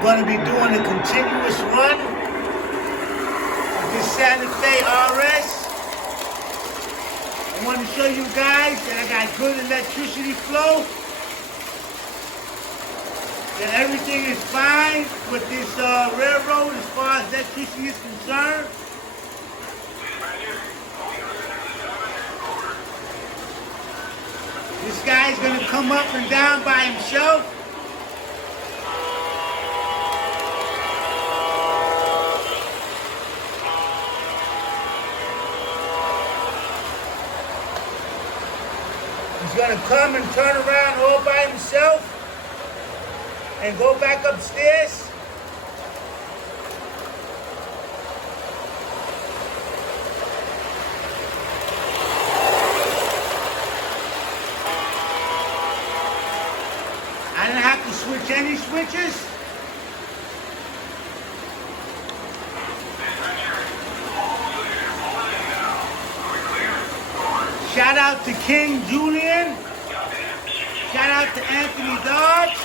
I'm going to be doing a continuous run of this Santa Fe RS. I want to show you guys that I got good electricity flow. That everything is fine with this railroad as far as electricity is concerned. This guy's going to come up and down by himself. He's going to come and turn around all by himself and go back upstairs. I didn't have to switch any switches. Shout out to King Julian. Shout out to Anthony Dodge.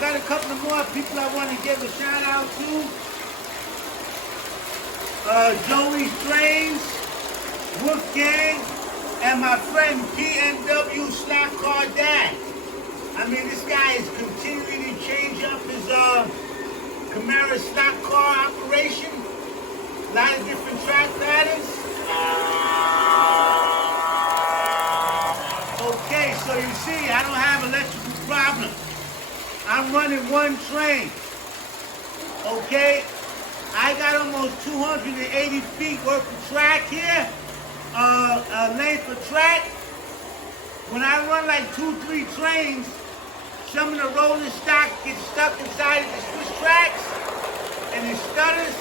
Got a couple of more people I want to give a shout out to. Joey Strange, Wolfgang, and my friend PNW Slot Car Dad. I mean, this guy is continuing to change up his Camaro slot car operation. A lot of different track patterns. Okay, so you see, I don't have electrical problems. I'm running one train. Okay, I got almost 280 feet worth of track here. Length of track. When I run like 2-3 trains, some of the rolling stock gets stuck inside of the switch tracks, and it stutters,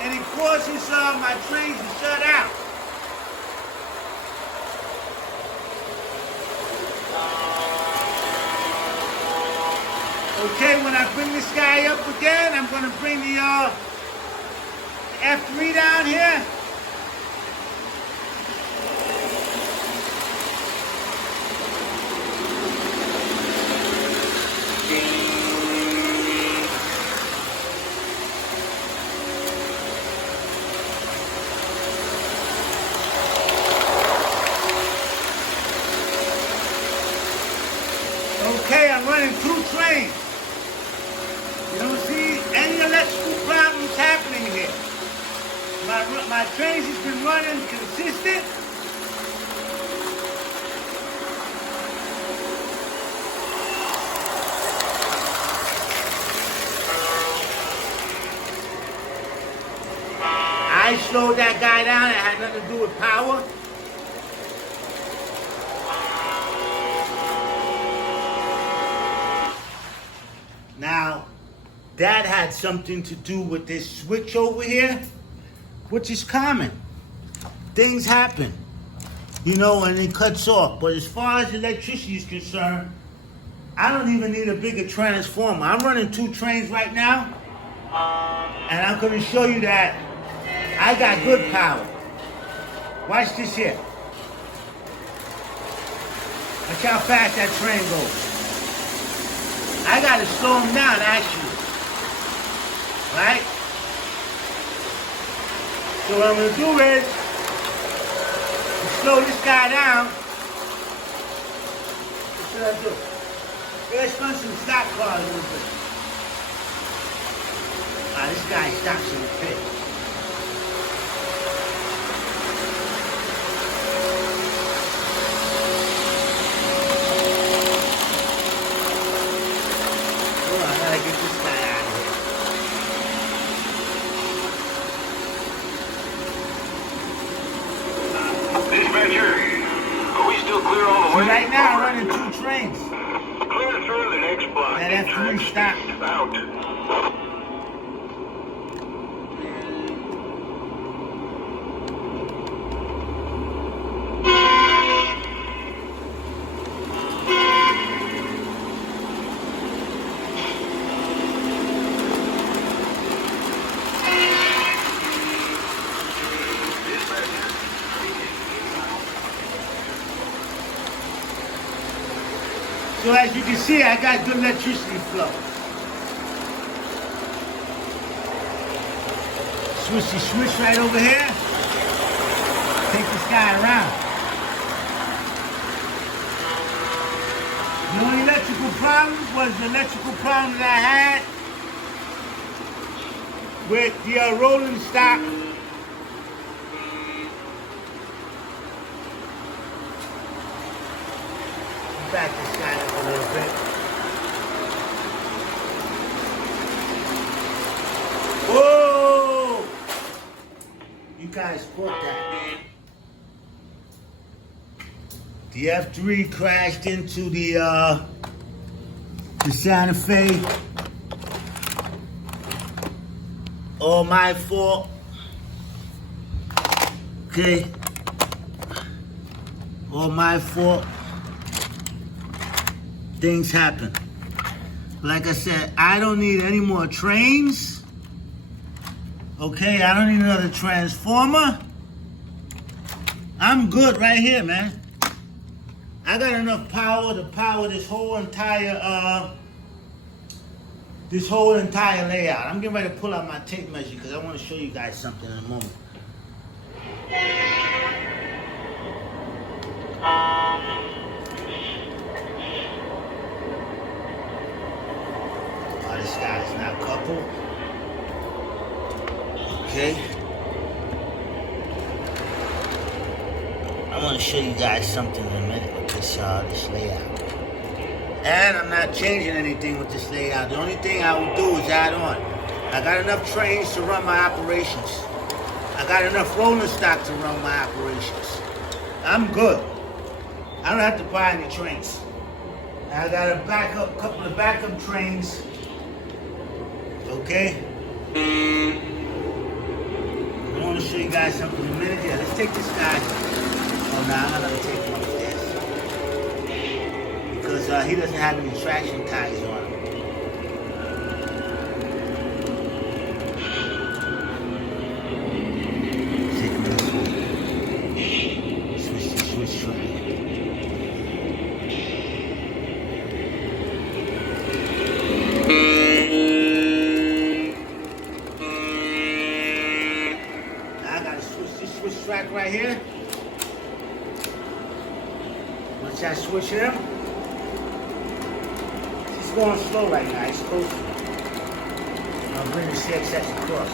and it causes my trains to shut out. Okay, when I bring this guy up again, I'm going to bring the F3 down here. Okay, I'm running 2 trains. You don't see any electrical problems happening here. My trains has been running consistent. I slowed that guy down. It had nothing to do with power. Now, that had something to do with this switch over here, which is common. Things happen, you know, and it cuts off. But as far as electricity is concerned, I don't even need a bigger transformer. I'm running 2 trains right now, and I'm going to show you that I got good power. Watch this here. Watch how fast that train goes. I gotta slow him down, actually. Right? So what I'm gonna do is slow this guy down. What should I do? Let's run some stock cars a little bit. This guy stops in the pit. Get this guy out of here. Dispatcher, are we still clear all the way? Right now, I'm running 2 trains. Clear through the next block. That F3 stop. Out. So as you can see, I got good electricity flow. Switch the switch right over here. Take this guy around. The only electrical problem was the electrical problem that I had with the rolling stock. Back this guy up a little bit. Whoa! You guys caught that. The F3 crashed into the Santa Fe. All my fault. Okay. All my fault. Things happen. Like I said, I don't need any more trains. Okay, I don't need another transformer. I'm good right here, man. I got enough power to power this whole entire layout. I'm getting ready to pull out my tape measure because I want to show you guys something in a moment. This guy's not coupled. Okay. I want to show you guys something in a minute with this layout. And I'm not changing anything with this layout. The only thing I will do is add on. I got enough trains to run my operations. I got enough rolling stock to run my operations. I'm good. I don't have to buy any trains. I got a couple of backup trains. Okay? I want to show you guys something in a minute. Yeah, let's take this guy. Oh, no, I'm not going to take him upstairs. Because he doesn't have any traction ties on him. Take him this way. Switch track. Track right here. Once I switch him, he's going slow right now. He's supposed to. I'll bring the CXX across.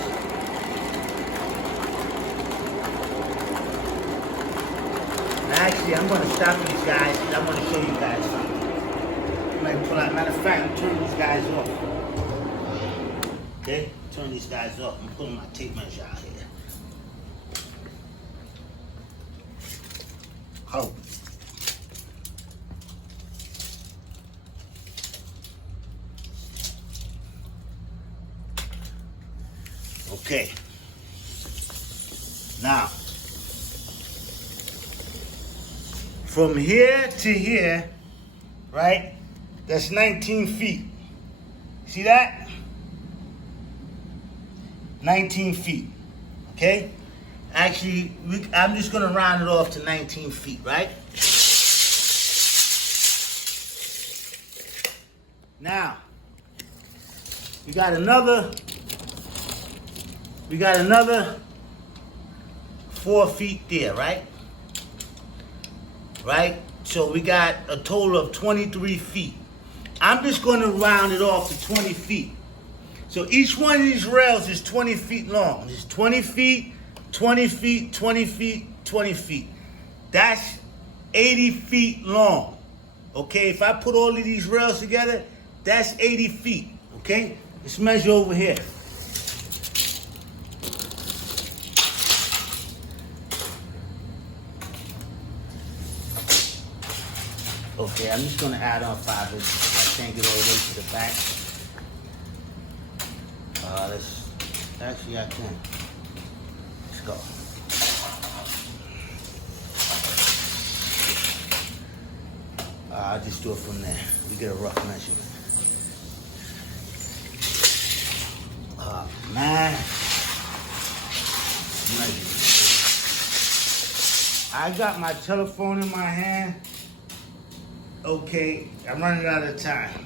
Now, actually, I'm going to stop these guys because I want to show you guys something. I'm going to pull out. Matter of fact, I'm turning these guys off. Okay? Turn these guys off. I'm pulling my tape measure out here. Oh. Okay. Now, from here to here, right? That's 19 feet. See that? 19 feet. Okay? Actually, I'm just going to round it off to 19 feet, right? Now, we got another 4 feet there, right? Right? So we got a total of 23 feet. I'm just going to round it off to 20 feet. So each one of these rails is 20 feet long. It's 20 feet, 20 feet, 20 feet, 20 feet. That's 80 feet long. Okay, if I put all of these rails together, that's 80 feet. Okay, let's measure over here. Okay, I'm just gonna add on 5 inches. I can't get all the way to the back. Actually I can. Let's go. I'll just do it from there. We get a rough measurement. Man. I got my telephone in my hand. Okay, I'm running out of time.